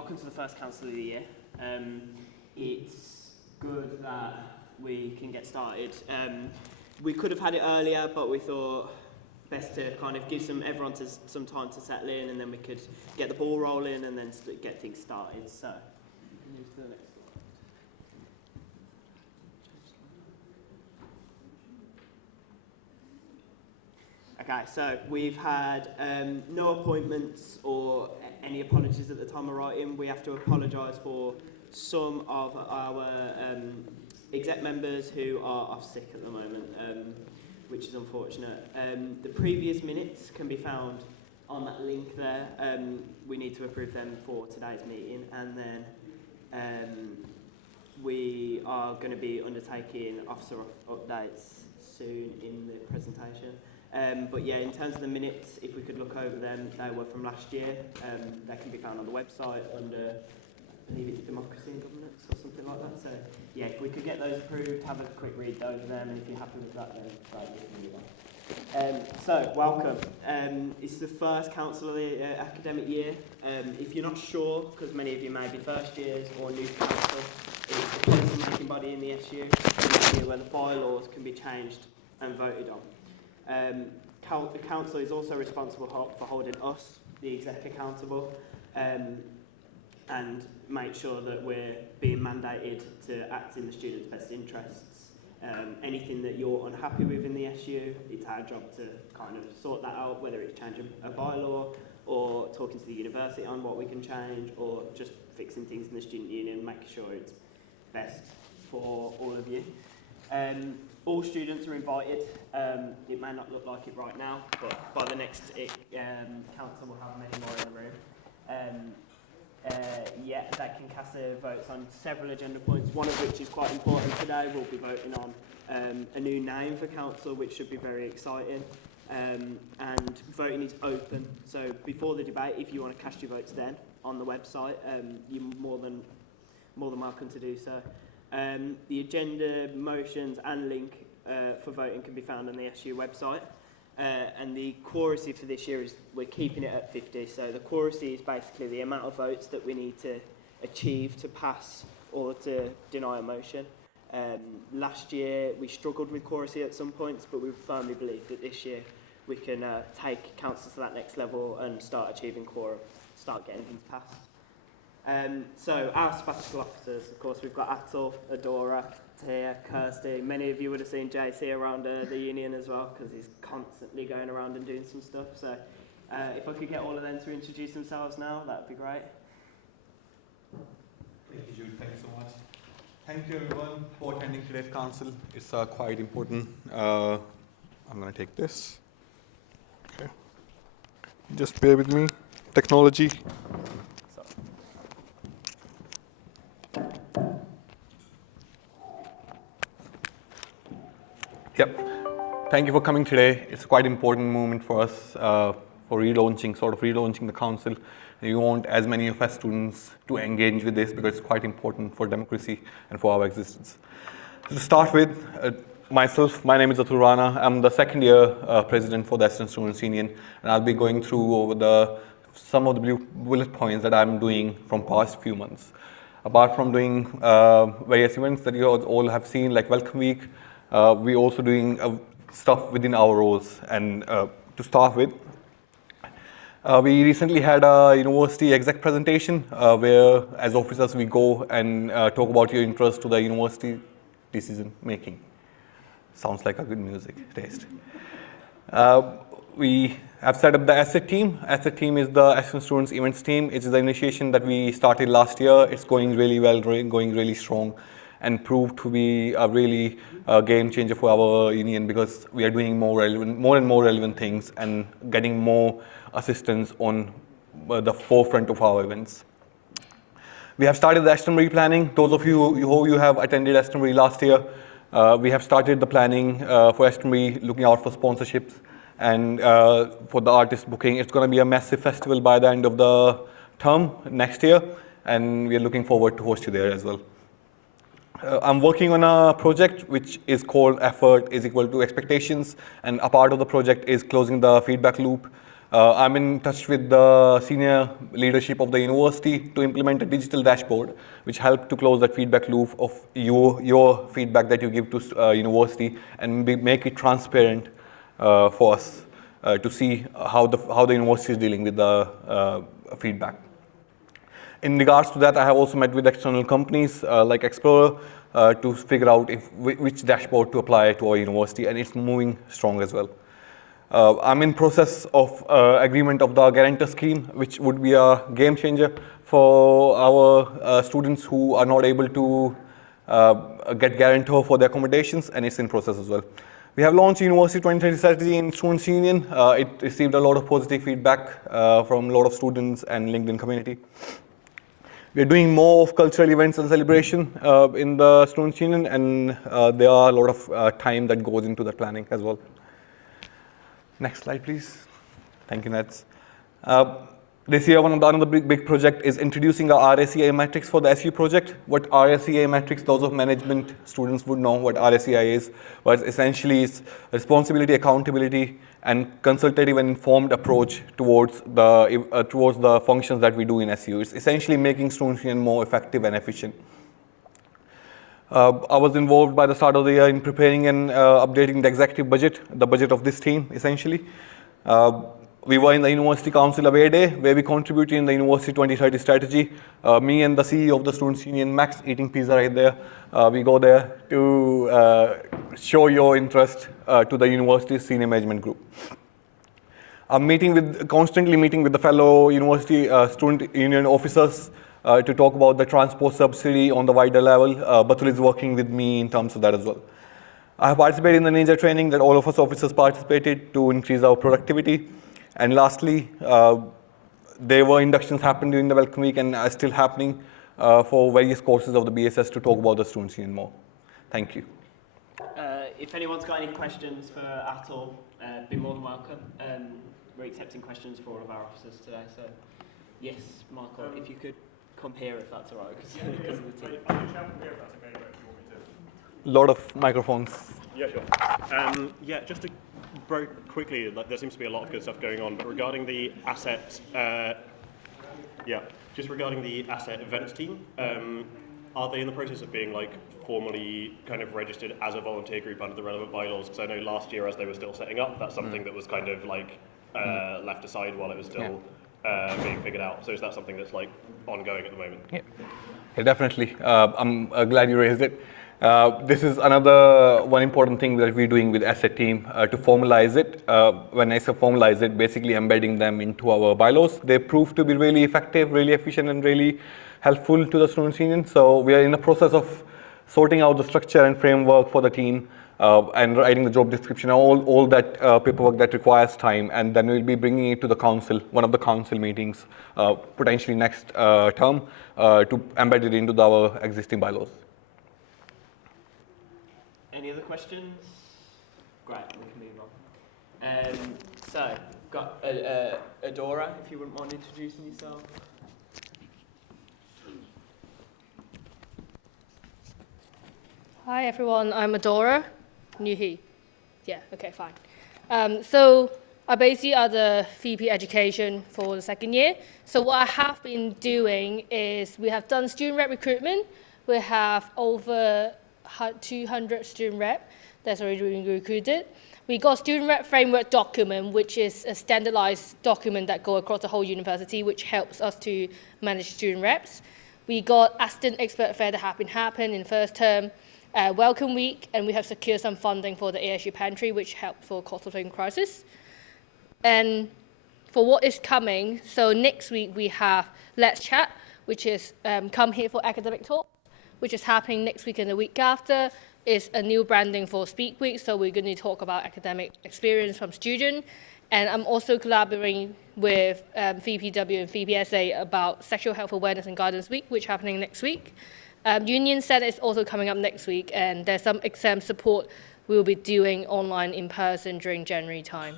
welcome to the first council of the year. It's good that we can get started. We could have had it earlier, but we thought best to kind of give everyone some time to settle in, and then we could get the ball rolling and then get things started. So, move to the next slide. Okay, so we've had no appointments or any apologies at the time of writing. We have to apologise for some of our exec members who are off sick at the moment, which is unfortunate. The previous minutes can be found on that link there. We need to approve them for today's meeting, and then we are going to be undertaking officer updates soon in the presentation. But yeah, in terms of the minutes, if we could look over them, they were from last year. They can be found on the website under, I believe it's Democracy and Governance or something like that. So yeah, if we could get those approved, have a quick read over them, and if you're happy with that, then great, we can move on. So welcome. It's the first council of the academic year. If you're not sure, because many of you may be first years or new to council, it's the policy-making body in the SU, where the bylaws can be changed and voted on. The council is also responsible for holding us, the exec, accountable, and make sure that we're being mandated to act in the students' best interests. Anything that you're unhappy with in the SU, it's our job to kind of sort that out, whether it's changing a bylaw or talking to the university on what we can change, or just fixing things in the student union, making sure it's best for all of you. All students are invited. It may not look like it right now, but by the next council we'll have many more in the room. Yeah, they can cast their votes on several agenda points, one of which is quite important today. We'll be voting on a new name for council, which should be very exciting. And voting is open, so before the debate, if you want to cast your votes then on the website, you're more than welcome to do so. The agenda, motions and link for voting can be found on the SU website. And the quoracy for this year is we're keeping it at 50. So the quoracy is basically the amount of votes that we need to achieve to pass or to deny a motion. Last year we struggled with quoracy at some points, but we firmly believe that this year we can take council to that next level and start achieving quorum, start getting things passed. So our sabbatical officers, of course, we've got Atul, Adora, Tia, Kirsty. Many of you would have seen JC around the union as well, because he's constantly going around and doing some stuff. So if I could get all of them to introduce themselves now, that would be great. Thank you, Jude. Thank you so much. Thank you, everyone, for attending today's council. It's quite important. I'm going to take this. Okay. Just bear with me. Technology. Yep. Thank you for coming today. It's quite an important moment for us for relaunching the council. We want as many of our students to engage with this because it's quite important for democracy and for our existence. So to start with, myself, my name is Atul Rana. I'm the second year president for the Assistant Students Union, and I'll be going through over some of the bullet points that I'm doing from past few months. Apart from doing various events that you all have seen, like Welcome Week, we're also doing stuff within our roles. And to start with, we recently had a university exec presentation where, as officers, we go and talk about your interest to the university decision making. Sounds like a good music taste. We have set up the asset team. Asset team is the Assistant Students Events team. It is the initiation that we started last year. It's going really well, going really strong, and proved to be a really game changer for our union because we are doing more and more relevant things and getting more assistance on the forefront of our events. We have started the Astonbury planning. Those of you who have attended Astonbury last year, we have started the planning for Astonbury, looking out for sponsorships and for the artist booking. It's going to be a massive festival by the end of the term next year, and we are looking forward to host you there as well. I'm working on a project which is called Effort is Equal to Expectations, and a part of the project is closing the feedback loop. I'm in touch with the senior leadership of the university to implement a digital dashboard which help to close that feedback loop of your feedback that you give to university and make it transparent for us to see how the university is dealing with the feedback. In regards to that, I have also met with external companies like Explorer to figure out which dashboard to apply to our university, and it's moving strong as well. I'm in process of agreement of the guarantor scheme, which would be a game changer for our students who are not able to get guarantor for their accommodations, and it's in process as well. We have launched University 2030 strategy in Students' Union. It received a lot of positive feedback from a lot of students and LinkedIn community. We're doing more of cultural events and celebration in the Students' Union, and there are a lot of time that goes into the planning as well. Next slide, please. Thank you, Nats. This year, another big project is introducing our RSEI metrics for the SU project. What RSEI metrics, those of management students would know what RSEI is, but essentially it's responsibility, accountability, and consultative and informed approach towards the functions that we do in SU. It's essentially making Students' Union more effective and efficient. I was involved by the start of the year in preparing and updating the executive budget, the budget of this team, essentially. We were in the University Council Away Day, where we contributed in the University 2030 strategy. Me and the CEO of the Students' Union, Max, eating pizza right there. We go there to show your interest to the university's senior management group. I'm constantly meeting with the fellow university student union officers to talk about the transport subsidy on the wider level. Batul is working with me in terms of that as well. I have participated in the Ninja training that all of us officers participated to increase our productivity. And lastly, there were inductions happened during the Welcome Week and are still happening for various courses of the BSS to talk about the Students' Union more. Thank you. If anyone's got any questions for Atul, be more than welcome. We're accepting questions for all of our officers today. So, yes, Michael, if you could come here if that's all right, because of the team. I can shout from here if that's okay, but if you want me to. A lot of microphones. Yeah, sure. Yeah, just to very quickly, there seems to be a lot of good stuff going on, but regarding the asset, regarding the asset events team, are they in the process of being formally kind of registered as a volunteer group under the relevant bylaws? Because I know last year, as they were still setting up, that's something that was kind of left aside while it was still being figured out. So is that something that's ongoing at the moment? Yeah, definitely. I'm glad you raised it. This is another one important thing that we're doing with asset team to formalize it. When I say formalize it, basically embedding them into our bylaws. They prove to be really effective, really efficient, and really helpful to the Students' Union. So we are in the process of sorting out the structure and framework for the team and writing the job description, all that paperwork that requires time, and then we'll be bringing it to the council, one of the council meetings, potentially next term, to embed it into our existing bylaws. Any other questions? Great, we can move on. So, got Adora, if you wouldn't mind introducing yourself. Hi everyone, I'm Adora. Nuhi. Yeah, okay, fine. So I basically are the VP Education for the second year. So what I have been doing is we have done student rep recruitment. We have over 200 student rep that's already been recruited. We got student rep framework document, which is a standardized document that goes across the whole university, which helps us to manage student reps. We got Aston Expert Fair that have been happening in first term. Welcome Week, and we have secured some funding for the ASU Pantry, which helped for cost of living crisis. And for what is coming, so next week we have Let's Chat, which is Come Here for Academic Talk, which is happening next week and the week after. It's a new branding for Speak Week, so we're going to talk about academic experience from students. And I'm also collaborating with VPW and VPSA about Sexual Health Awareness and Guidance Week, which is happening next week. Union Senate is also coming up next week, and there's some exam support we'll be doing online in person during January time.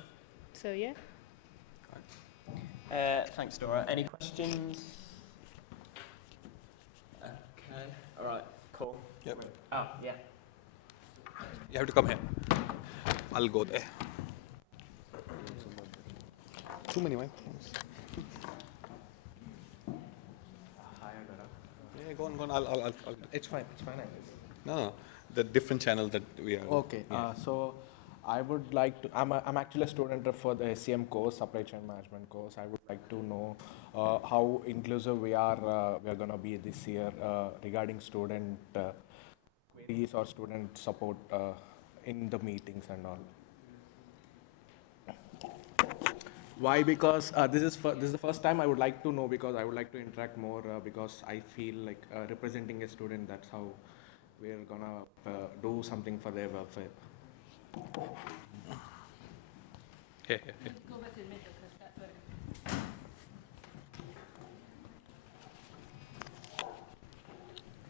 So, yeah. Thanks, Dora. Any questions? Okay. All right. Cool. Yep. Oh, yeah. You have to come here. I'll go there. Too many microphones. Yeah, go on, go on. I'll. It's fine. No, the different channels that we are. Okay. So I would like to. I'm actually a student for the SCM course, Supply Chain Management course. I would like to know how inclusive we are gonna be this year regarding student queries or student support in the meetings and all. Why? Because this is the first time I would like to know, because I would like to interact more because I feel like representing a student. That's how we're gonna do something for their welfare. Yeah.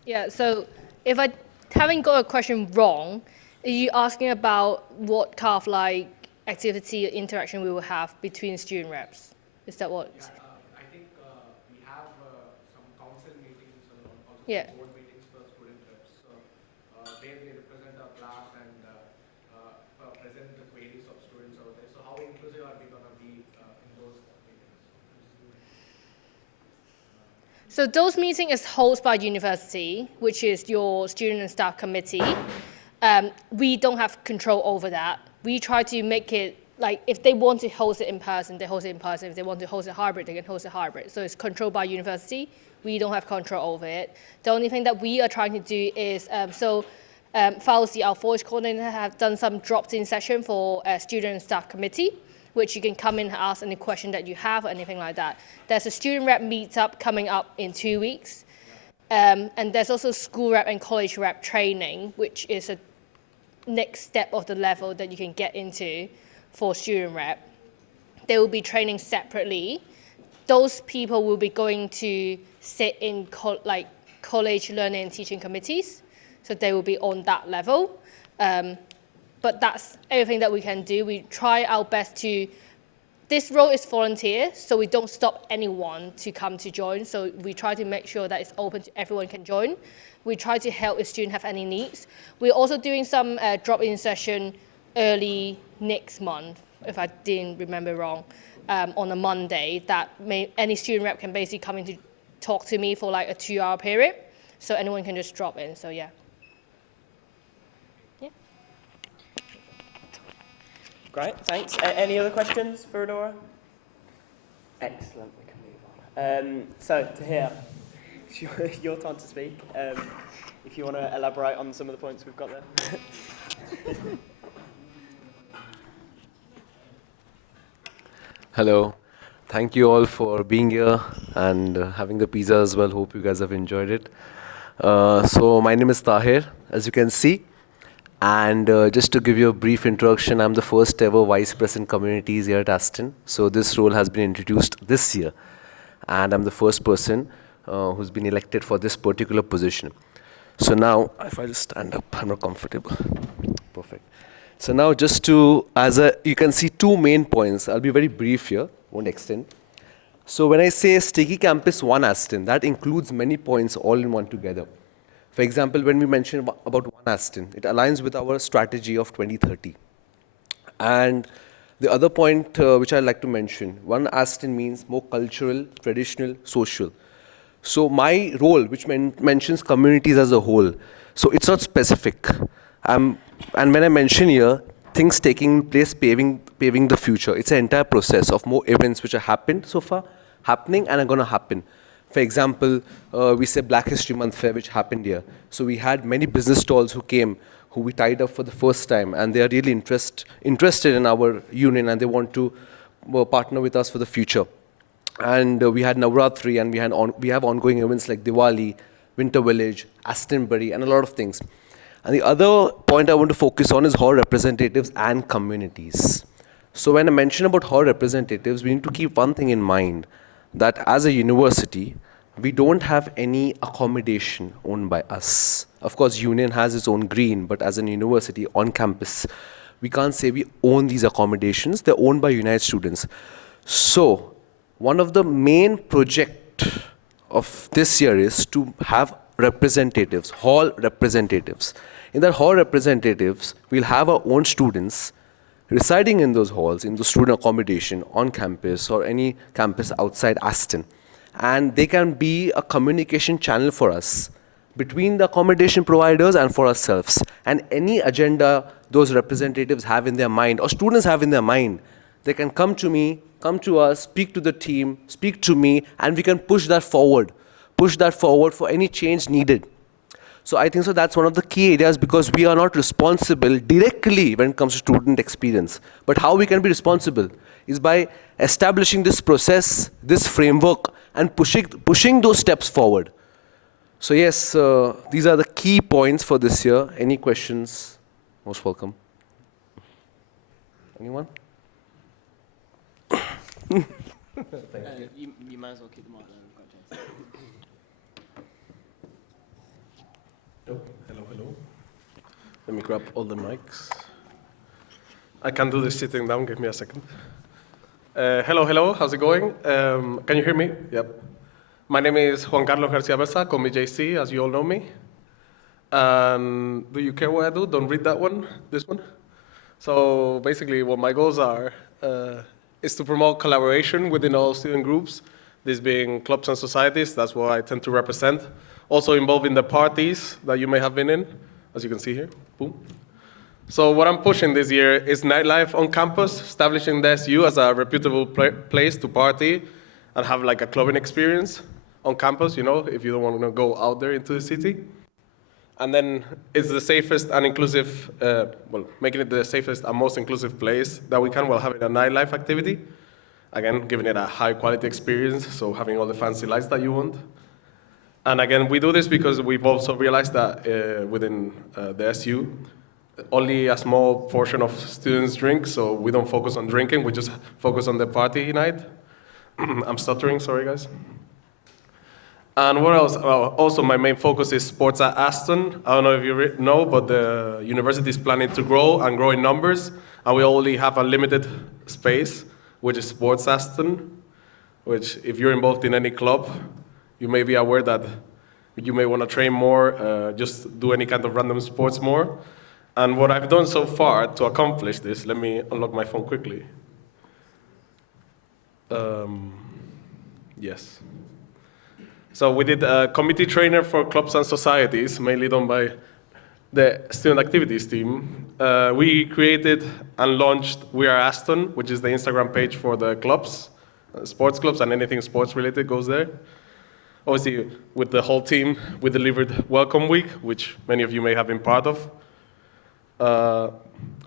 Yeah, so if I haven't got a question wrong, are you asking about what kind of like activity or interaction we will have between student reps? Is that what? I think we have some council meetings and also Yeah. board meetings for student reps. So there they represent our class and present the queries of students over there. So how inclusive are we gonna be in those meetings? So those meetings is hosted by university, which is your student and staff committee. We don't have control over that. We try to make it like if they want to host it in person, they host it in person. If they want to host it hybrid, they can host it hybrid. So it's controlled by university. We don't have control over it. The only thing that we are trying to do is Fauzi, our voice coordinator, have done some drop-in session for student and staff committee, which you can come in and ask any question that you have or anything like that. There's a student rep meetup coming up in 2 weeks. And there's also school rep and college rep training, which is a next step of the level that you can get into for student rep. They will be training separately. Those people will be going to sit in college learning and teaching committees. So they will be on that level. But that's everything that we can do. We try our best to, this role is volunteer, so we don't stop anyone to come to join. So we try to make sure that it's open to everyone can join. We try to help if students have any needs. We're also doing some drop-in session early next month, if I didn't remember wrong, on a Monday that any student rep can basically come in to talk to me for like a 2-hour period. So anyone can just drop in, so yeah. Great, thanks. Any other questions for Adora? Excellent, we can move on. So, Tahir, it's your time to speak. If you want to elaborate on some of the points we've got there. Hello. Thank you all for being here and having the pizza as well. Hope you guys have enjoyed it. So my name is Tahir, as you can see. And just to give you a brief introduction, I'm the first ever Vice President Communities here at Aston. So this role has been introduced this year. And I'm the first person who's been elected for this particular position. So now, if I just stand up, I'm not comfortable. Perfect. So now just to, you can see 2 main points. I'll be very brief here, won't extend. So when I say Sticky Campus 1 Aston, that includes many points all in one together. For example, when we mention about 1 Aston, it aligns with our strategy of 2030. And the other point which I'd like to mention, 1 Aston means more cultural, traditional, social. So my role, which mentions communities as a whole, so it's not specific. And when I mention here, things taking place, paving the future, it's an entire process of more events which have happened so far, happening, and are going to happen. For example, we say Black History Month Fair, which happened here. So we had many business stalls who came, who we tied up for the first time, and they are really interested in our union, and they want to partner with us for the future. And we had Navratri, and we have ongoing events like Diwali, Winter Village, Astonbury, and a lot of things. And the other point I want to focus on is hall representatives and communities. So when I mention about hall representatives, we need to keep one thing in mind, that as a university, we don't have any accommodation owned by us. Of course, union has its own green, but as a university on campus, we can't say we own these accommodations. They're owned by United students. So one of the main projects of this year is to have representatives, hall representatives. In that hall representatives, we'll have our own students residing in those halls, in the student accommodation on campus or any campus outside Aston. And they can be a communication channel for us between the accommodation providers and for ourselves. And any agenda those representatives have in their mind or students have in their mind, they can come to me, come to us, speak to the team, speak to me, and we can push that forward for any change needed. So I think so that's one of the key areas, because we are not responsible directly when it comes to student experience. But how we can be responsible is by establishing this process, this framework, and pushing those steps forward. So yes, these are the key points for this year. Any questions? Most welcome. Anyone? You might as well keep them on. Oh, hello. Let me grab all the mics. I can do this sitting down, give me a second. Hello, how's it going? Can you hear me? Yep. My name is Juan Carlos Garcia Besa, call me JC, as you all know me. And do you care what I do? Don't read that one, this one. So basically what my goals are is to promote collaboration within all student groups, this being clubs and societies, that's what I tend to represent. Also involved in the parties that you may have been in, as you can see here, boom. So what I'm pushing this year is nightlife on campus, establishing the SU as a reputable place to party and have like a clubbing experience on campus, you know, if you don't want to go out there into the city. And then it's the safest and inclusive, making it the safest and most inclusive place that we can while having a nightlife activity. Again, giving it a high quality experience, so having all the fancy lights that you want. And again, we do this because we've also realized that within the SU, only a small portion of students drink, so we don't focus on drinking, we just focus on the party night. I'm stuttering, sorry guys. And what else? Also, my main focus is sports at Aston. I don't know if you know, but the university is planning to grow and grow in numbers, and we only have a limited space, which is Sports Aston, which if you're involved in any club, you may be aware that you may want to train more, just do any kind of random sports more. And what I've done so far to accomplish this, let me unlock my phone quickly. Yes. So we did a committee trainer for clubs and societies, mainly done by the student activities team. We created and launched We Are Aston, which is the Instagram page for the clubs, sports clubs, and anything sports related goes there. Obviously, with the whole team, we delivered Welcome Week, which many of you may have been part of.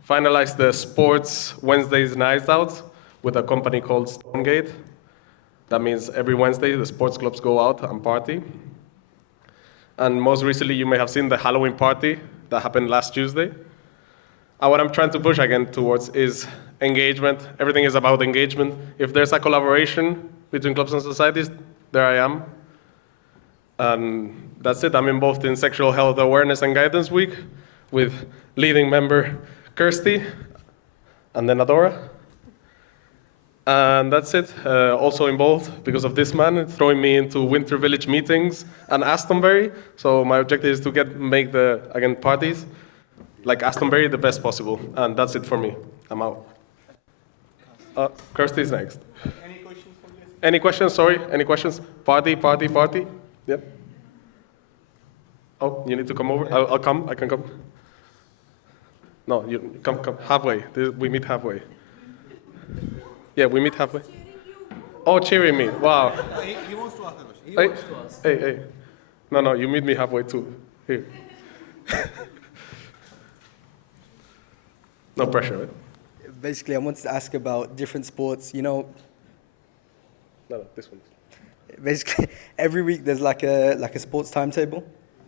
Finalized the Sports Wednesdays Nights Out with a company called Stonegate. That means every Wednesday, the sports clubs go out and party. And most recently, you may have seen the Halloween party that happened last Tuesday. And what I'm trying to push again towards is engagement. Everything is about engagement. If there's a collaboration between clubs and societies, there I am. And that's it. I'm involved in Sexual Health Awareness and Guidance Week with leading member Kirsty and then Adora. And that's it. Also involved, because of this man, throwing me into Winter Village meetings and Astonbury. So my objective is to make the, again, parties like Astonbury the best possible. And that's it for me. I'm out. Kirsty is next. Any questions from you? Any questions? Sorry, any questions? Party. Yep. Oh, you need to come over? I'll come, I can come. No, you come halfway. We meet halfway. Yeah, we meet halfway. Oh, cheering me. Wow. He wants to ask a question. Hey, hey. No, you meet me halfway too. Here. No pressure, right? Basically, I wanted to ask about different sports. You know, No, this one. basically every week there's like a sports timetable,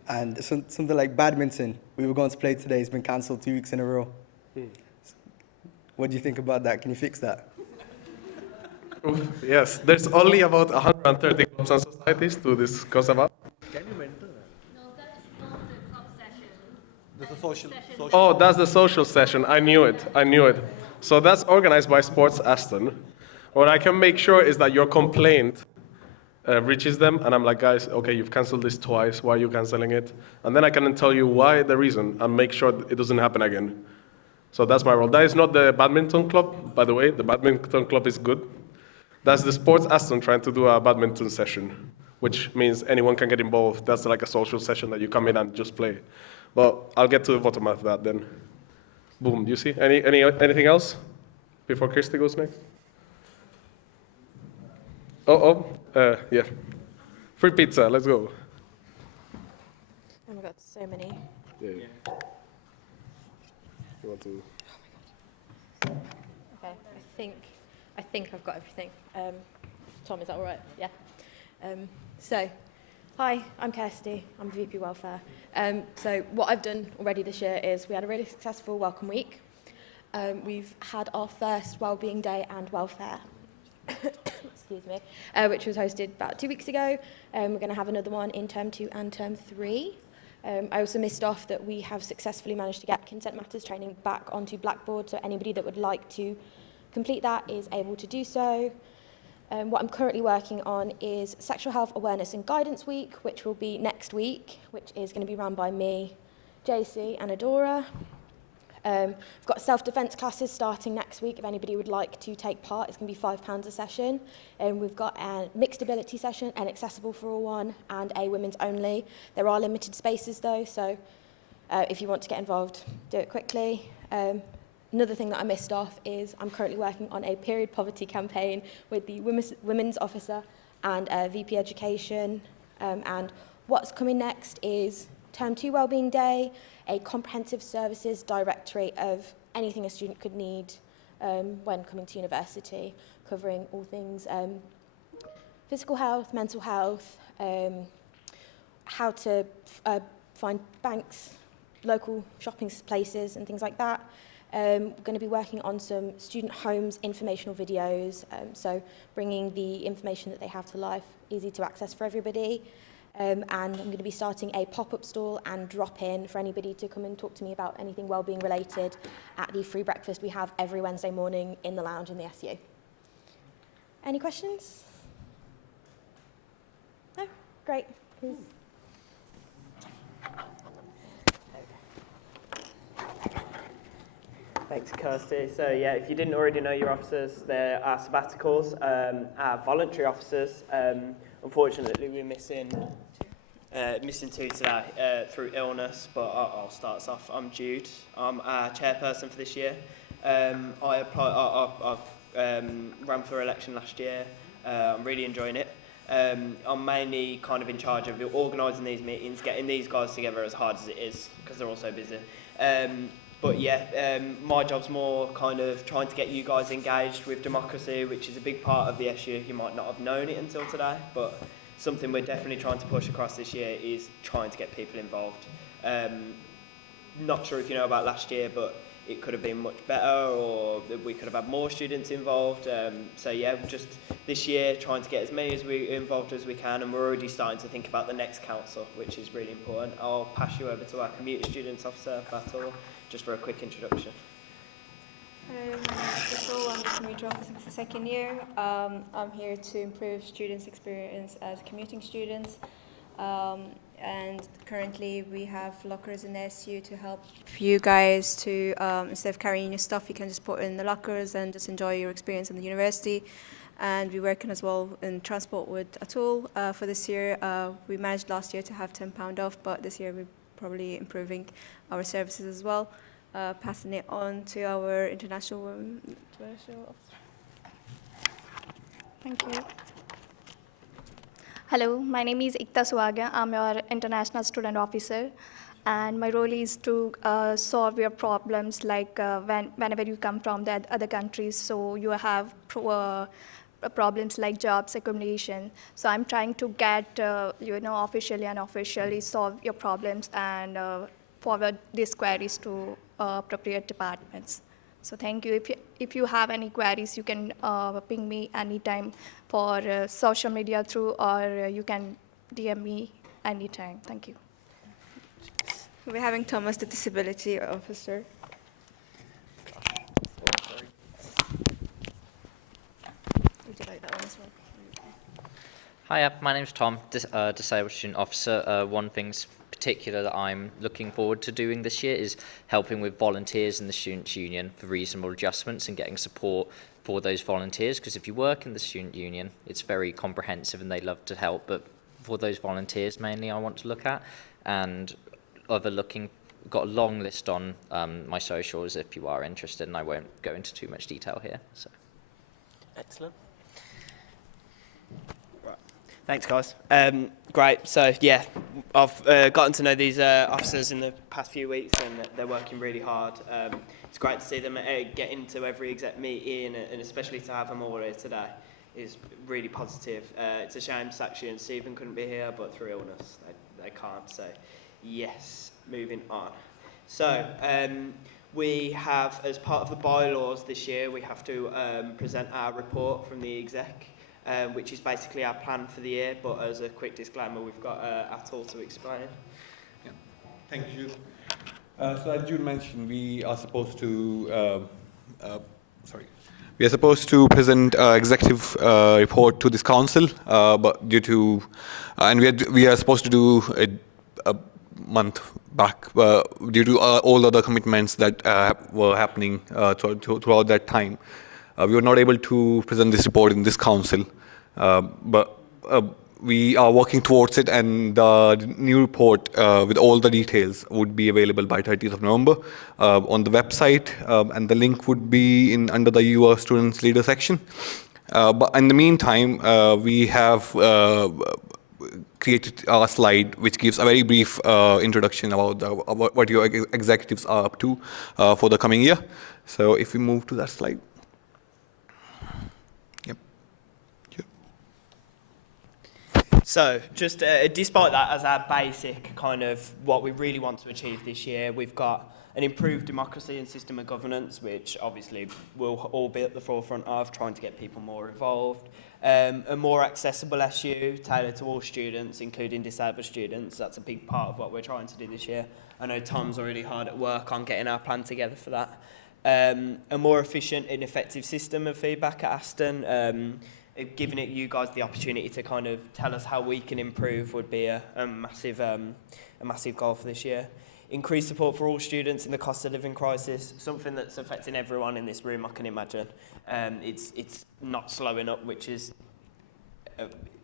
and something like badminton we were going to play today has been cancelled 2 weeks in a row. What do you think about that? Can you fix that? Yes, there's only about 130 clubs and societies to discuss about. No, that is not the club session. This is social. Oh, that's the social session. I knew it. So that's organized by Sports Aston. What I can make sure is that your complaint reaches them, and I'm like, guys, okay, you've canceled this twice. Why are you canceling it? And then I can tell you why, the reason, and make sure it doesn't happen again. So that's my role. That is not the badminton club, by the way. The badminton club is good. That's the sports Aston trying to do a badminton session, which means anyone can get involved. That's like a social session that you come in and just play. But I'll get to the bottom of that then. Boom, you see? Anything else before Kirsty goes next? Yeah. Free pizza, let's go. Oh my god, so many. Yeah. You want to? Okay, I think I've got everything. Tom, is that all right? Yeah. So, hi, I'm Kirsty. I'm VP Welfare. So what I've done already this year is we had a really successful Welcome Week. We've had our first Wellbeing Day and Welfare, excuse me, which was hosted about 2 weeks ago. We're going to have another one in Term 2 and Term 3. I also missed off that we have successfully managed to get Consent Matters training back onto Blackboard, so anybody that would like to complete that is able to do so. What I'm currently working on is Sexual Health Awareness and Guidance Week, which will be next week, which is going to be run by me, JC and Adora. We've got self-defence classes starting next week if anybody would like to take part. It's going to be £5 a session. We've got a mixed ability session, an accessible for all one, and a women's only. There are limited spaces though, so if you want to get involved, do it quickly. Another thing that I missed off is I'm currently working on a period poverty campaign with the Women's Officer and VP Education. And what's coming next is Term 2 Wellbeing Day, a comprehensive services directory of anything a student could need when coming to university, covering all things physical health, mental health, how to find banks, local shopping places and things like that. We're going to be working on some student homes informational videos, so bringing the information that they have to life easy to access for everybody. And I'm going to be starting a pop-up stall and drop-in for anybody to come and talk to me about anything wellbeing related at the free breakfast we have every Wednesday morning in the lounge in the SU. Any questions? No? Great. Please. Thanks, Kirsty. So yeah, if you didn't already know your officers, they're our sabbaticals, our voluntary officers. Unfortunately, we're missing two today through illness, but I'll start us off. I'm Jude. I'm our chairperson for this year. I've ran for election last year. I'm really enjoying it. I'm mainly kind of in charge of organising these meetings, getting these guys together as hard as it is, because they're all so busy. But yeah, my job's more kind of trying to get you guys engaged with democracy, which is a big part of the SU. You might not have known it until today, but something we're definitely trying to push across this year is trying to get people involved. Not sure if you know about last year, but it could have been much better, or we could have had more students involved. So yeah, just this year trying to get as many involved as we can, and we're already starting to think about the next council, which is really important. I'll pass you over to our commuter students officer, Batul, just for a quick introduction. My name is Batul. I'm the commuter officer for the second year. I'm here to improve students' experience as commuting students. And currently we have lockers in the SU to help you guys to, instead of carrying your stuff, you can just put it in the lockers and just enjoy your experience in the university. And we're working as well in transport with Atul for this year. We managed last year to have £10 off, but this year we're probably improving our services as well, passing it on to our international women. Thank you. Hello, my name is Ikta Suaga. I'm your international student officer, and my role is to solve your problems, like whenever you come from the other countries, so you have problems like jobs, accommodation. So I'm trying to get, officially and unofficially solve your problems and forward these queries to appropriate departments. So thank you. If you have any queries, you can ping me anytime for social media through, or you can DM me anytime. Thank you. We're having Thomas, the disability officer. Would you like that one as well? Hi, my name's Tom, Disabled Student Officer. One thing's particular that I'm looking forward to doing this year is helping with volunteers in the Students' Union for reasonable adjustments and getting support for those volunteers, because if you work in the Student Union, it's very comprehensive and they love to help, but for those volunteers mainly I want to look at, and got a long list on my socials if you are interested, and I won't go into too much detail here. So. Excellent. Thanks, guys. Great. So, yeah, I've gotten to know these officers in the past few weeks, and they're working really hard. It's great to see them get into every exec meeting, and especially to have them all here today is really positive. It's a shame Sakshi and Stephen couldn't be here, but through illness, they can't. So, yes, moving on. So, we have, as part of the bylaws this year, we have to present our report from the exec. Which is basically our plan for the year, but as a quick disclaimer, we've got Atul to explain. Yeah. Thank you. So as Jude mentioned, we are supposed to, present executive report to this council, but due to, and we are supposed to do a month back due to all other commitments that were happening throughout that time. We were not able to present this report in this council, but we are working towards it, and the new report with all the details would be available by 30th of November on the website, and the link would be under the UR Students Leader section. But in the meantime, we have created a slide which gives a very brief introduction about what your executives are up to for the coming year. So if we move to that slide. So, just despite that as our basic kind of what we really want to achieve this year, we've got an improved democracy and system of governance, which obviously we'll all be at the forefront of, trying to get people more involved. A more accessible SU, tailored to all students, including disabled students. That's a big part of what we're trying to do this year. I know Tom's already hard at work on getting our plan together for that. A more efficient and effective system of feedback at Aston. Giving you guys the opportunity to kind of tell us how we can improve would be a massive goal for this year. Increased support for all students in the cost of living crisis, something that's affecting everyone in this room, I can imagine. It's not slowing up, which is,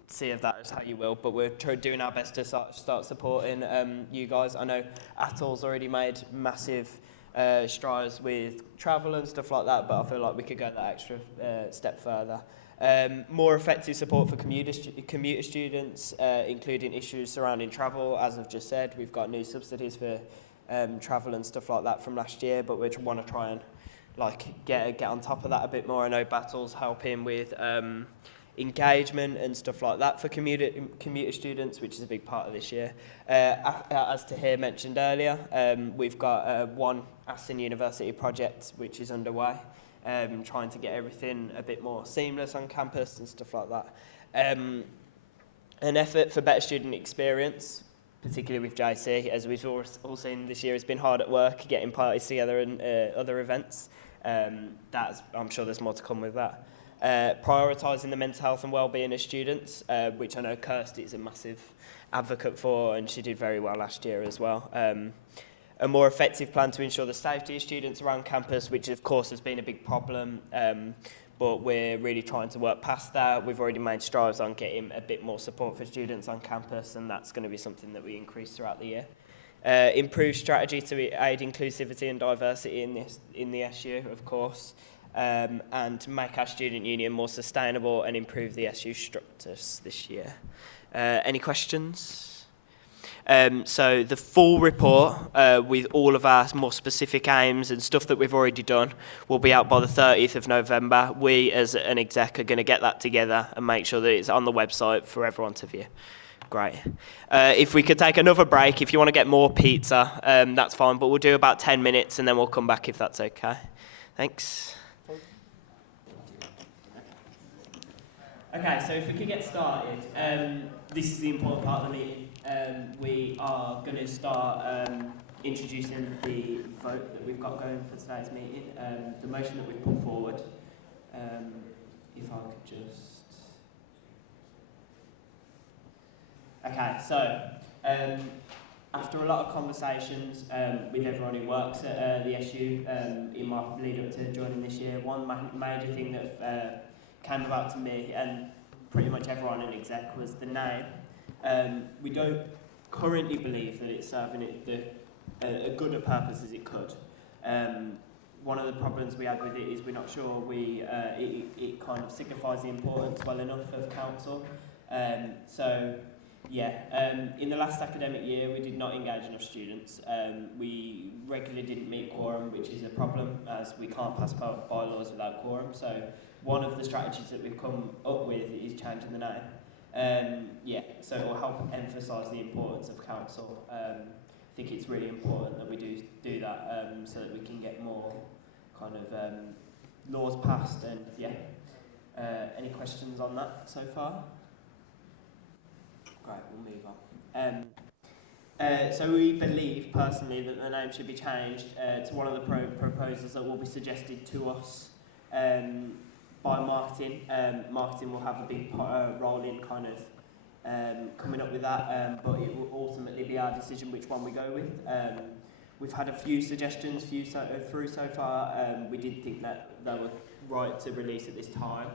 see of that as how you will, but we're doing our best to start supporting you guys. I know Atul's already made massive strides with travel and stuff like that, but I feel like we could go that extra step further. More effective support for commuter students, including issues surrounding travel. As I've just said, we've got new subsidies for travel and stuff like that from last year, but we want to try and get on top of that a bit more. I know Battle's helping with engagement and stuff like that for commuter students, which is a big part of this year. As Tahir mentioned earlier, we've got one Aston University project which is underway. Trying to get everything a bit more seamless on campus and stuff like that. An effort for better student experience, particularly with JC, as we've all seen this year, has been hard at work, getting parties together and other events. I'm sure there's more to come with that. Prioritising the mental health and well-being of students, which I know Kirsty is a massive advocate for, and she did very well last year as well. A more effective plan to ensure the safety of students around campus, which of course has been a big problem, but we're really trying to work past that. We've already made strides on getting a bit more support for students on campus, and that's going to be something that we increase throughout the year. Improved strategy to aid inclusivity and diversity in the SU, of course, and make our student union more sustainable and improve the SU structures this year. Any questions? So the full report with all of our more specific aims and stuff that we've already done will be out by the 30th of November. We as an exec are going to get that together and make sure that it's on the website for everyone to view. Great. If we could take another break, if you want to get more pizza, that's fine, but we'll do about 10 minutes and then we'll come back if that's okay. Thanks. Okay, so if we could get started, this is the important part of the meeting. We are going to start introducing the vote that we've got going for today's meeting. The motion that we've put forward, if I could just... Okay, so after a lot of conversations with everyone who works at the SU in my lead up to joining this year, one major thing that came about to me and pretty much everyone in exec was the name. We don't currently believe that it's serving a good a purpose as it could. One of the problems we had with it is we're not sure it kind of signifies the importance well enough of council. In the last academic year we did not engage enough students. We regularly didn't meet quorum, which is a problem as we can't pass bylaws without quorum. So one of the strategies that we've come up with is changing the name. So it will help emphasise the importance of council. I think it's really important that we do that so that we can get more kind of laws passed and any questions on that so far? Great, we'll move on. So we believe personally that the name should be changed to one of the proposals that will be suggested to us by marketing. Marketing will have a big role in kind of coming up with that, but it will ultimately be our decision which one we go with. We've had a few suggestions through so far. We did think that they were right to release at this time,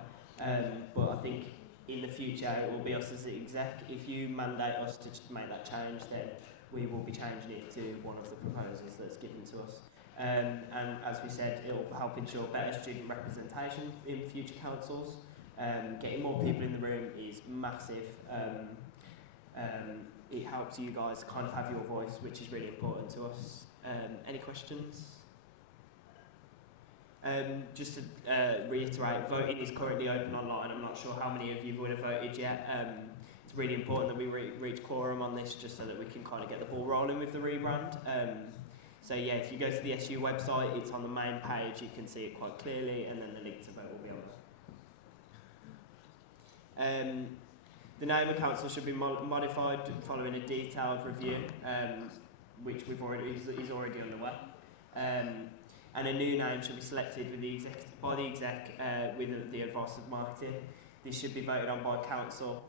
but I think in the future it will be us as the exec. If you mandate us to make that change, then we will be changing it to one of the proposals that's given to us. And as we said, it will help ensure better student representation in future councils. Getting more people in the room is massive. It helps you guys kind of have your voice, which is really important to us. Any questions? Just to reiterate, voting is currently open online. I'm not sure how many of you would have voted yet. It's really important that we reach quorum on this just so that we can kind of get the ball rolling with the rebrand. If you go to the SU website, it's on the main page, you can see it quite clearly, and then the link to vote will be on there. The name of council should be modified following a detailed review, which is already underway. And a new name should be selected by the exec with the advice of marketing. This should be voted on by council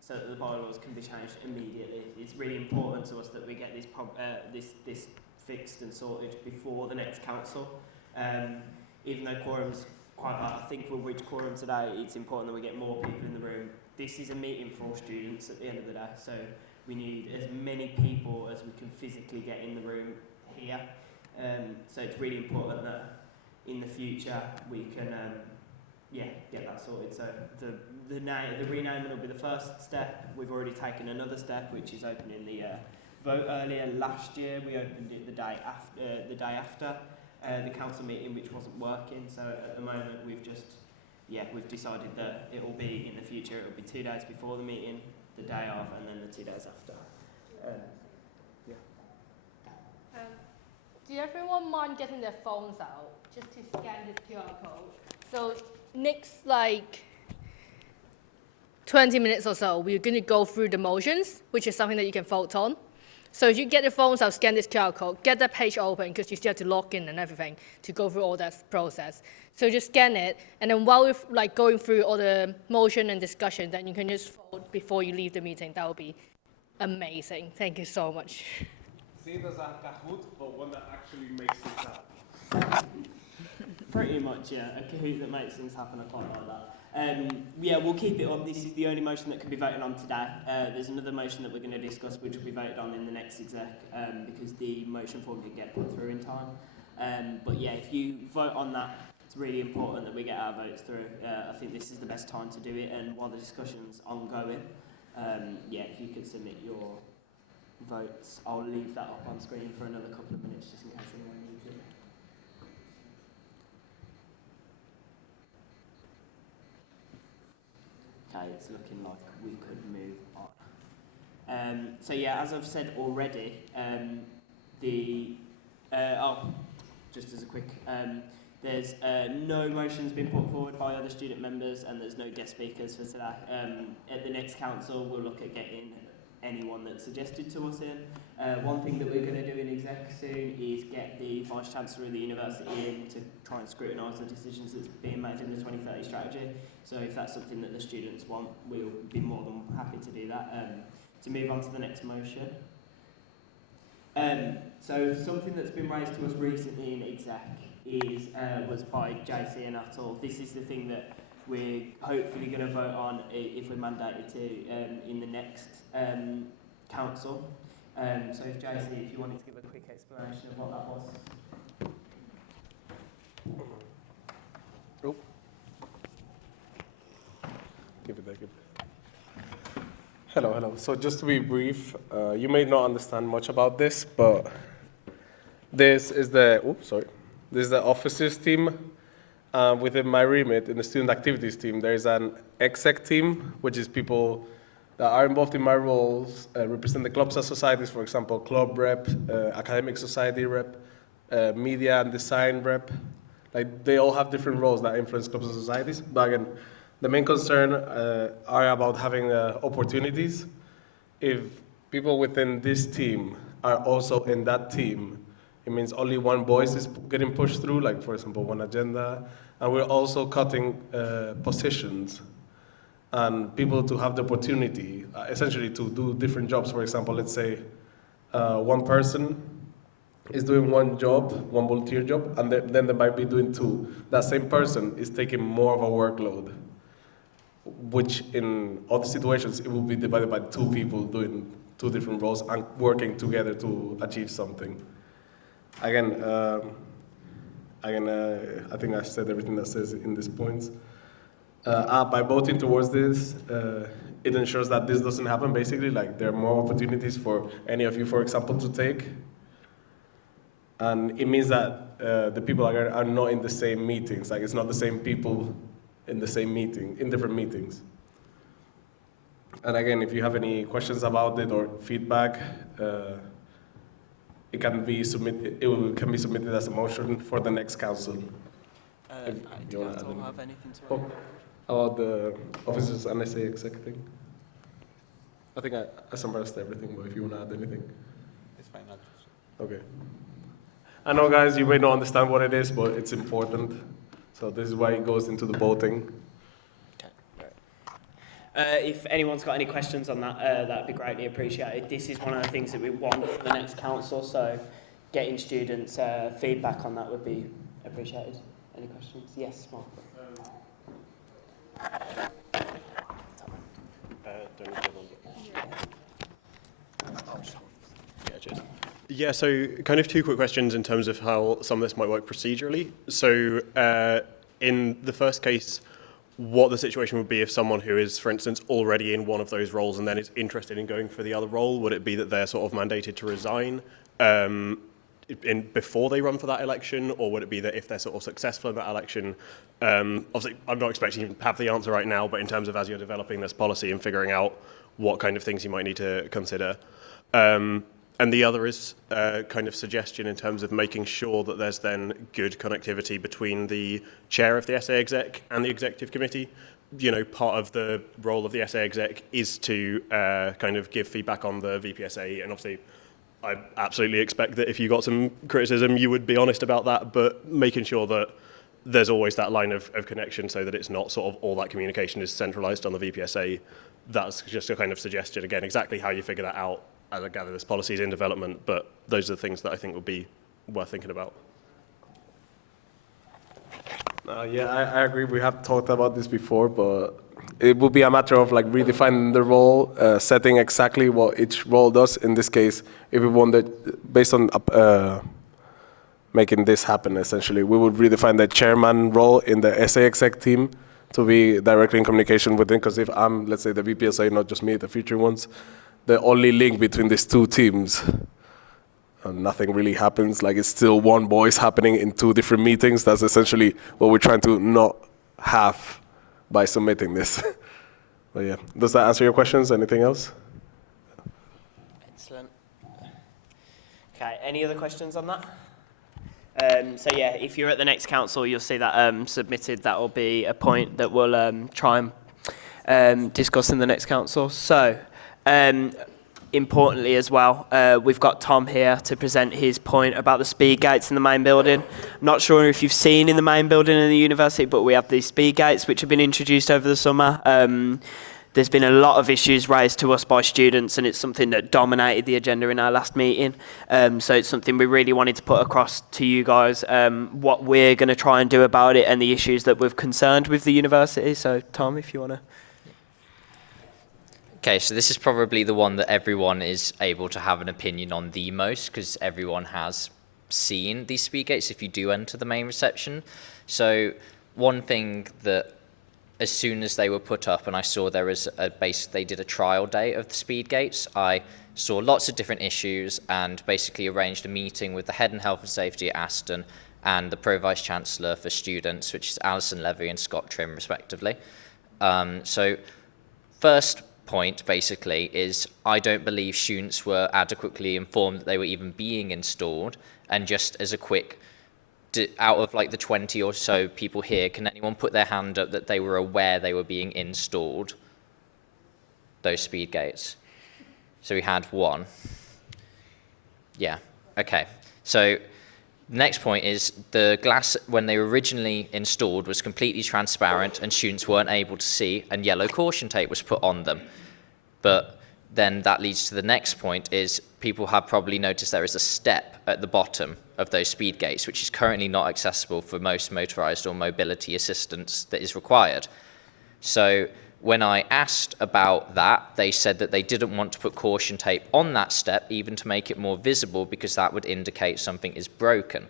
so that the bylaws can be changed immediately. It's really important to us that we get this fixed and sorted before the next council. Even though quorum's I think we'll reach quorum today, it's important that we get more people in the room. This is a meeting for all students at the end of the day, so we need as many people as we can physically get in the room here. So it's really important that in the future we can get that sorted. So the renaming will be the first step. We've already taken another step, which is opening the vote earlier. Last year we opened it the day after the council meeting, which wasn't working. So at the moment we've decided that it will be in the future. It will be 2 days before the meeting, the day of, and then the 2 days after. Do everyone mind getting their phones out just to scan this QR code? So next 20 minutes or so, we're going to go through the motions, which is something that you can vote on. So if you get your phones out, scan this QR code, get that page open because you still have to log in and everything to go through all that process. So just scan it, and then while we're going through all the motion and discussion, then you can just vote before you leave the meeting. That would be amazing. Thank you so much. See, there's a Kahoot, but one that actually makes things happen. Pretty much, yeah. A Kahoot that makes things happen. I quite like that. We'll keep it up. This is the only motion that can be voted on today. There's another motion that we're going to discuss, which will be voted on in the next exec, because the motion form didn't get put through in time. If you vote on that, it's really important that we get our votes through. I think this is the best time to do it, and while the discussion's ongoing, if you could submit your votes, I'll leave that up on screen for another couple of minutes just in case anyone needs it. Okay, it's looking like we could move on. As I've said already, just as a quick, there's no motions been put forward by other student members, and there's no guest speakers for today. At the next council, we'll look at getting anyone that's suggested to us in. One thing that we're going to do in exec soon is get the Vice Chancellor of the university in to try and scrutinise the decisions that's being made in the 2030 strategy. So if that's something that the students want, we'll be more than happy to do that. to move on to the next motion. So something that's been raised to us recently in exec was by JC and Atul. This is the thing that we're hopefully going to vote on if we're mandated to in the next council. So if JC, if you wanted to give a quick explanation of what that was. Oh. Give it there, give it. Hello, hello. So just to be brief, you may not understand much about this, but this is the, this is the officers team. Within my remit, in the student activities team, there is an exec team, which is people that are involved in my roles, represent the clubs and societies, for example, club rep, academic society rep, media and design rep. Like, they all have different roles that influence clubs and societies. But again, the main concern are about having opportunities. If people within this team are also in that team, it means only one voice is getting pushed through, like, for example, one agenda. And we're also cutting positions and people to have the opportunity, essentially, to do different jobs. For example, let's say one person is doing one job, one volunteer job, and then they might be doing two. That same person is taking more of a workload, which in other situations, it will be divided by two people doing two different roles and working together to achieve something. Again, I think I said everything that says in these points. By voting towards this, it ensures that this doesn't happen, basically. Like, there are more opportunities for any of you, for example, to take. And it means that the people are not in the same meetings. Like, it's not the same people in the same meeting, in different meetings. And again, if you have any questions about it or feedback, it can be submitted. It can be submitted as a motion for the next council. Do you have anything to add? About the officers and SA exec thing? I think I summarized everything, but if you want to add anything. It's fine. Okay. I know, guys, you may not understand what it is, but it's important. So this is why it goes into the voting. If anyone's got any questions on that, that'd be greatly appreciated. This is one of the things that we want for the next council, so getting students' feedback on that would be appreciated. Any questions? Yes, Mark. Yeah, so kind of two quick questions in terms of how some of this might work procedurally. So in the first case, what the situation would be if someone who is, for instance, already in one of those roles and then is interested in going for the other role, would it be that they're sort of mandated to resign before they run for that election, or would it be that if they're sort of successful in that election, obviously I'm not expecting you to have the answer right now, but in terms of as you're developing this policy and figuring out what kind of things you might need to consider. And the other is kind of suggestion in terms of making sure that there's then good connectivity between the chair of the SA exec and the executive committee. You know, part of the role of the SA exec is to kind of give feedback on the VPSA, and obviously I absolutely expect that if you got some criticism, you would be honest about that, but making sure that there's always that line of connection so that it's not sort of all that communication is centralized on the VPSA. That's just a kind of suggestion. Again, exactly how you figure that out, as I gather this policy is in development, but those are the things that I think would be worth thinking about. Yeah, I agree. We have talked about this before, but it would be a matter of like redefining the role, setting exactly what each role does. In this case, if we wanted, based on making this happen, essentially, we would redefine the chairman role in the SA exec team to be directly in communication with them. Because if I'm, let's say, the VPSA, not just me, the future ones, the only link between these two teams, nothing really happens. Like, it's still one voice happening in two different meetings. That's essentially what we're trying to not have by submitting this. But yeah, does that answer your questions? Anything else? Excellent. Okay, any other questions on that? So yeah, if you're at the next council, you'll see that submitted. That will be a point that we'll try and discuss in the next council. So, importantly as well, we've got Tom here to present his point about the speed gates in the main building. I'm not sure if you've seen in the main building in the university, but we have these speed gates which have been introduced over the summer. there's been a lot of issues raised to us by students, and it's something that dominated the agenda in our last meeting. So it's something we really wanted to put across to you guys, what we're going to try and do about it and the issues that we're concerned with the university. So Tom, if you want to. Okay, so this is probably the one that everyone is able to have an opinion on the most, because everyone has seen these speed gates if you do enter the main reception. So one thing that, as soon as they were put up and I saw there was they did a trial day of the speed gates, I saw lots of different issues and basically arranged a meeting with the head and health and safety at Aston and the Pro-Vice Chancellor for students, which is Alison Levy and Scott Trim, respectively. So first point, basically, is I don't believe students were adequately informed that they were even being installed. And just as a quick, out of like the 20 or so people here, can anyone put their hand up that they were aware they were being installed, those speed gates? So we had one. Yeah, okay. So next point is the glass, when they were originally installed, was completely transparent and students weren't able to see, and yellow caution tape was put on them. But then that leads to the next point is people have probably noticed there is a step at the bottom of those speed gates, which is currently not accessible for most motorized or mobility assistance that is required. So when I asked about that, they said that they didn't want to put caution tape on that step, even to make it more visible, because that would indicate something is broken.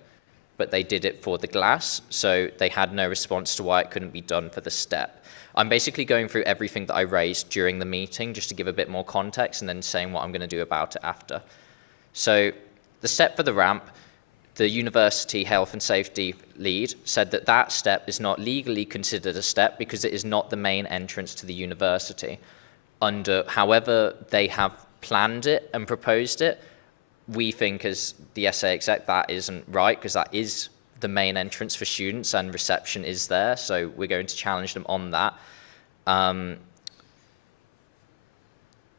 But they did it for the glass, so they had no response to why it couldn't be done for the step. I'm basically going through everything that I raised during the meeting just to give a bit more context and then saying what I'm going to do about it after. So the step for the ramp, the university health and safety lead said that that step is not legally considered a step because it is not the main entrance to the university. However they have planned it and proposed it, we think as the SA exec that isn't right, because that is the main entrance for students and reception is there, so we're going to challenge them on that.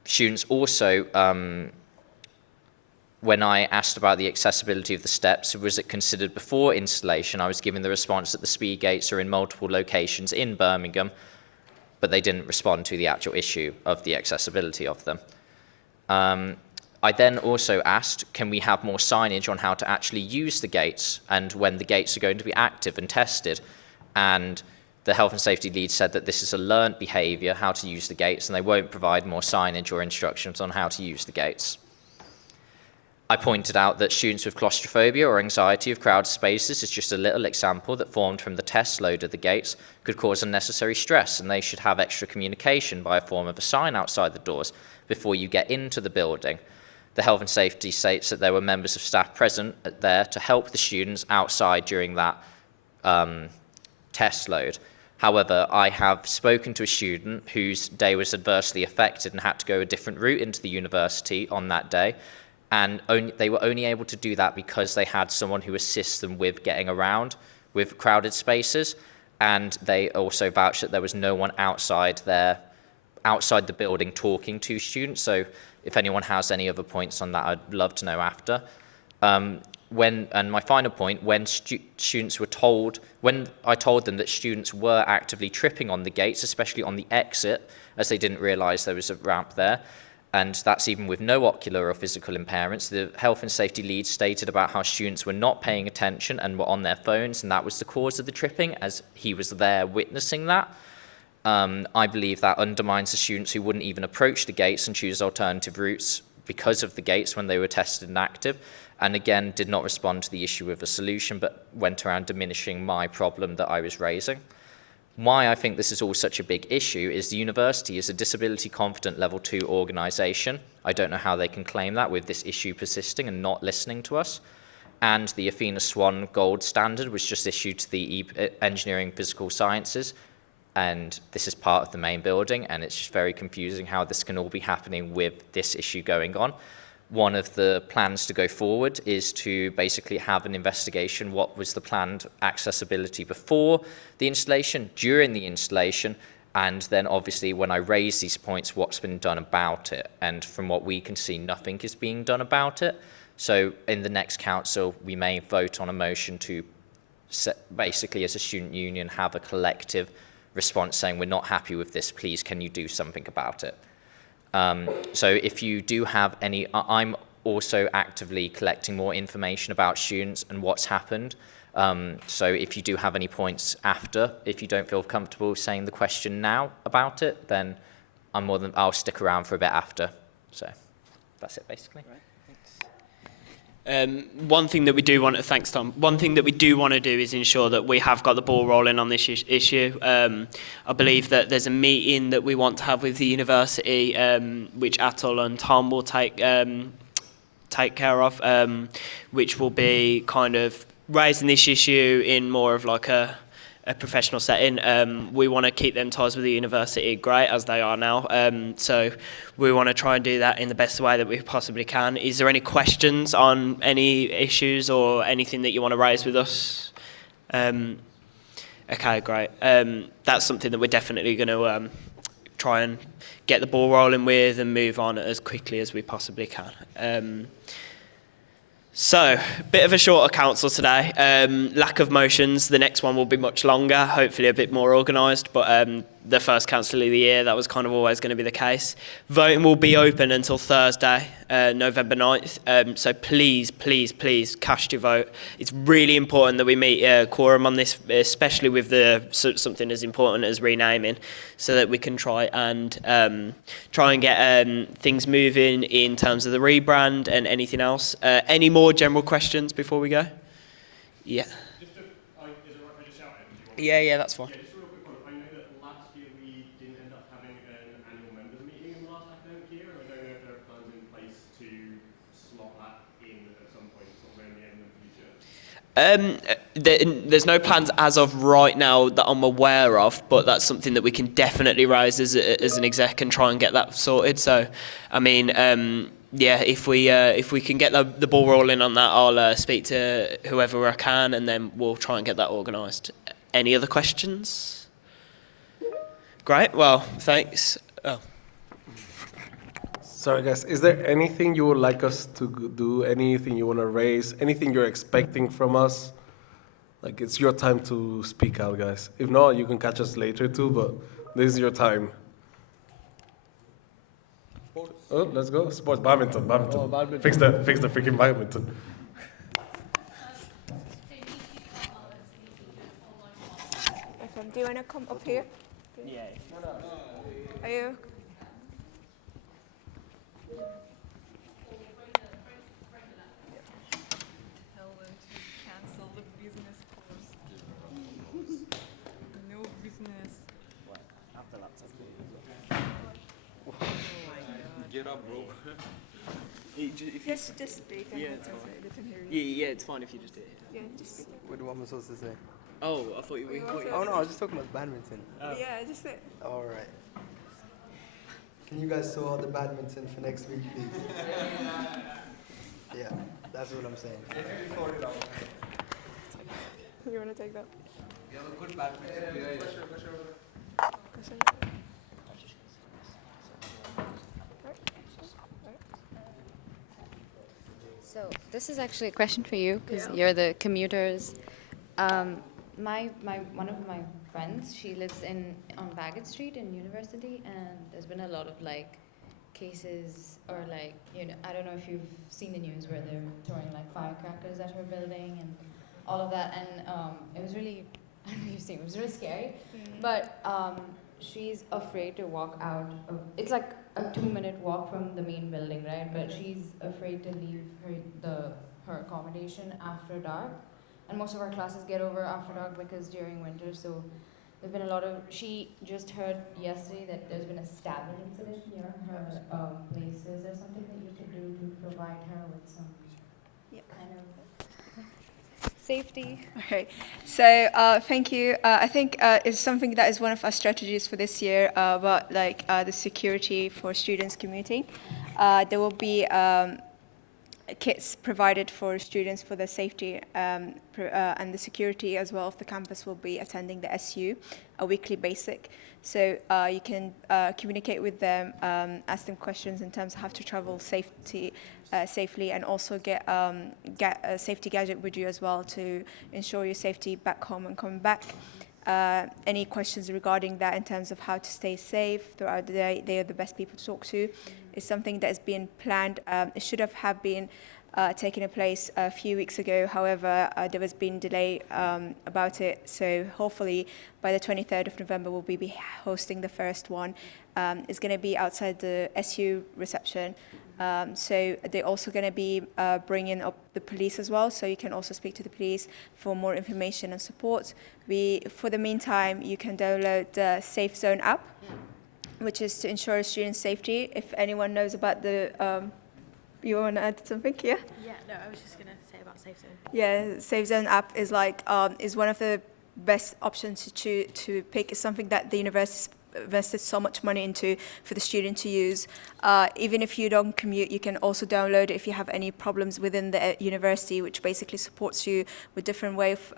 Students also, when I asked about the accessibility of the steps, was it considered before installation, I was given the response that the speed gates are in multiple locations in Birmingham, but they didn't respond to the actual issue of the accessibility of them. I then also asked, can we have more signage on how to actually use the gates and when the gates are going to be active and tested? And the health and safety lead said that this is a learned behaviour, how to use the gates, and they won't provide more signage or instructions on how to use the gates. I pointed out that students with claustrophobia or anxiety of crowded spaces is just a little example that formed from the test load of the gates could cause unnecessary stress, and they should have extra communication by a form of a sign outside the doors before you get into the building. The health and safety states that there were members of staff present there to help the students outside during that test load. However, I have spoken to a student whose day was adversely affected and had to go a different route into the university on that day, and they were only able to do that because they had someone who assists them with getting around with crowded spaces, and they also vouched that there was no one outside the building talking to students. So if anyone has any other points on that, I'd love to know after. And my final point, when students were told, when I told them that students were actively tripping on the gates, especially on the exit, as they didn't realise there was a ramp there, and that's even with no ocular or physical impairments, the health and safety lead stated about how students were not paying attention and were on their phones, and that was the cause of the tripping, as he was there witnessing that. I believe that undermines the students who wouldn't even approach the gates and choose alternative routes because of the gates when they were tested and active, and again did not respond to the issue with a solution, but went around diminishing my problem that I was raising. Why I think this is all such a big issue is the university is a disability confident level 2 organisation. I don't know how they can claim that with this issue persisting and not listening to us. And the Athena Swan Gold Standard was just issued to the Engineering Physical Sciences, and this is part of the main building, and it's just very confusing how this can all be happening with this issue going on. One of the plans to go forward is to basically have an investigation. What was the planned accessibility before the installation, during the installation, and then obviously when I raise these points, what's been done about it? And from what we can see, nothing is being done about it. So in the next council, we may vote on a motion to basically, as a student union, have a collective response saying, we're not happy with this, please can you do something about it? So if you do have any, I'm also actively collecting more information about students and what's happened. So if you do have any points after, if you don't feel comfortable saying the question now about it, then I'll stick around for a bit after. So that's it basically. One thing that we do want to, thanks Tom, one thing that we do want to do is ensure that we have got the ball rolling on this issue. I believe that there's a meeting that we want to have with the university, which Atul and Tom will take care of, which will be kind of raising this issue in more of like a professional setting. We want to keep them ties with the university great as they are now. So we want to try and do that in the best way that we possibly can. Is there any questions on any issues or anything that you want to raise with us? Okay, great. That's something that we're definitely going to try and get the ball rolling with and move on as quickly as we possibly can. So, bit of a shorter council today. Lack of motions. The next one will be much longer, hopefully a bit more organised, but the first council of the year, that was kind of always going to be the case. Voting will be open until Thursday, November 9th, so please, please, please cast your vote. It's really important that we meet a quorum on this, especially with something as important as renaming, so that we can try and get things moving in terms of the rebrand and anything else. Any more general questions before we go? Yeah. Yeah, that's fine. There's no plans as of right now that I'm aware of, but that's something that we can definitely raise as an exec and try and get that sorted. So, I mean, yeah, if we can get the ball rolling on that, I'll speak to whoever I can, and then we'll try and get that organised. Any other questions? Great. Well, thanks. Oh. Sorry guys, is there anything you would like us to do, anything you want to raise, anything you're expecting from us? Like, it's your time to speak out, guys. If not, you can catch us later too, but this is your time. Sports. Oh, let's go. Sports, badminton. Oh, badminton. Fix the freaking badminton. Okay, do you want to come up here? Yeah. Are you? Cancel the business course. No business. What? After laptop. Oh my God. Get up, bro. Just speak. Yeah, it's fine. They can hear you. Yeah, it's fine if you just do it. Yeah, just speak. What am I supposed to say? Oh, I thought you were. Oh no, I was just talking about badminton. Yeah, just say. All right. Can you guys sort out the badminton for next week, please? Yeah, that's what I'm saying. You want to take that? You have a good badminton player. So this is actually a question for you because you're the commuters. One of my friends, she lives on Bagot Street in University, and there's been a lot of like cases or like, you know, I don't know if you've seen the news where they're throwing like firecrackers at her building and all of that, and it was really, I don't know if you've seen, it was really scary, but she's afraid to walk out of, it's like a 2-minute walk from the main building, right? But she's afraid to leave her accommodation after dark. And most of our classes get over after dark because during winter, so there's been a lot of, she just heard yesterday that there's been a stabbing incident near her place. Is there something that you could do to provide her with some kind of Safety. Okay. So thank you. I think it's something that is one of our strategies for this year about like the security for students commuting. There will be kits provided for students for the safety and the security as well of the campus will be attending the SU, a weekly basic. So you can communicate with them, ask them questions in terms of how to travel safely, and also get a safety gadget with you as well to ensure your safety back home and coming back. any questions regarding that in terms of how to stay safe throughout the day, they are the best people to talk to. It's something that has been planned. It should have been taken place a few weeks ago. However, there has been delay about it. So hopefully by the 23rd of November, we'll be hosting the first one. It's going to be outside the SU reception. So they're also going to be bringing up the police as well. So you can also speak to the police for more information and support. For the meantime, you can download the Safe Zone app, which is to ensure student safety. If anyone knows about the, you want to add something? Yeah. Yeah. No, I was just going to say about Safe Zone. Yeah, Safe Zone app is like is one of the best options to pick. It's something that the university invested so much money into for the student to use. Even if you don't commute, you can also download it if you have any problems within the university, which basically supports you with different way of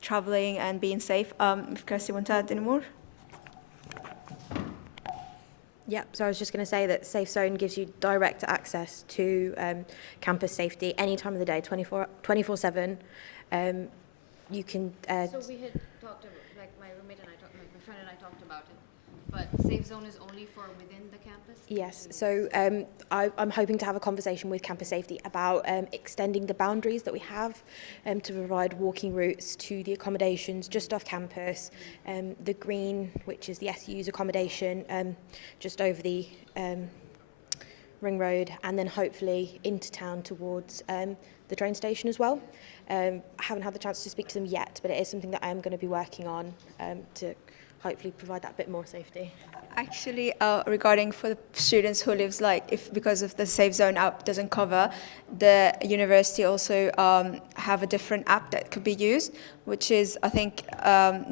traveling and being safe. If Kirsty want to add any more? Yeah, so I was just going to say that Safe Zone gives you direct access to campus safety any time of the day, 24/7. You can... So we had talked about, like my roommate and I talked, like my friend and I talked about it, but Safe Zone is only for within the campus? Yes, so I'm hoping to have a conversation with Campus Safety about extending the boundaries that we have to provide walking routes to the accommodations just off campus. The Green, which is the SU's accommodation, just over the Ring Road, and then hopefully into town towards the train station as well. I haven't had the chance to speak to them yet, but it is something that I am going to be working on to hopefully provide that bit more safety. Actually, regarding for the students who lives because of the Safe Zone app doesn't cover, the university also have a different app that could be used, which is, I think,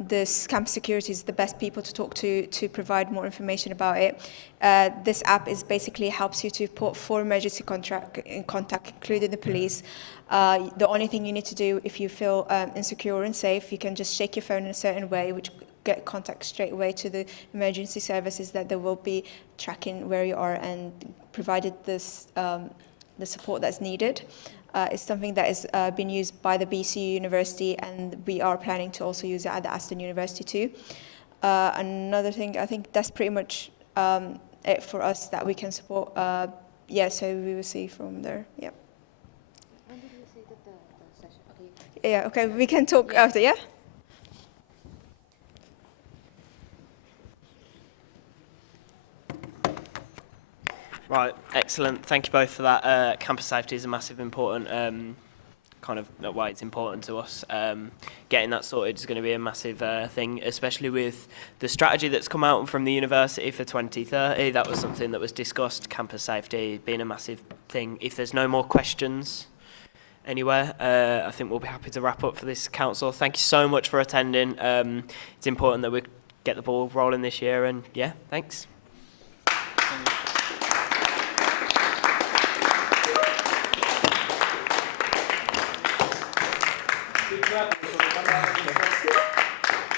this campus security is the best people to talk to provide more information about it. This app is basically helps you to put 4 emergency in contact, including the police. The only thing you need to do if you feel insecure or unsafe, you can just shake your phone in a certain way, which get contact straight away to the emergency services that they will be tracking where you are and provided this the support that's needed. It's something that is been used by the BCU University, and we are planning to also use it at the Aston University too. Another thing, I think that's pretty much it for us that we can support. Yeah, so we will see from there. Yeah. When did you say that the session? Okay. Yeah. Okay. We can talk after. Yeah. Right, excellent. Thank you both for that. Campus safety is a massive important kind of why it's important to us. Getting that sorted is going to be a massive thing, especially with the strategy that's come out from the university for 2030. That was something that was discussed, campus safety being a massive thing. If there's no more questions anywhere, I think we'll be happy to wrap up for this council. Thank you so much for attending. It's important that we get the ball rolling this year, and yeah, thanks. Clap.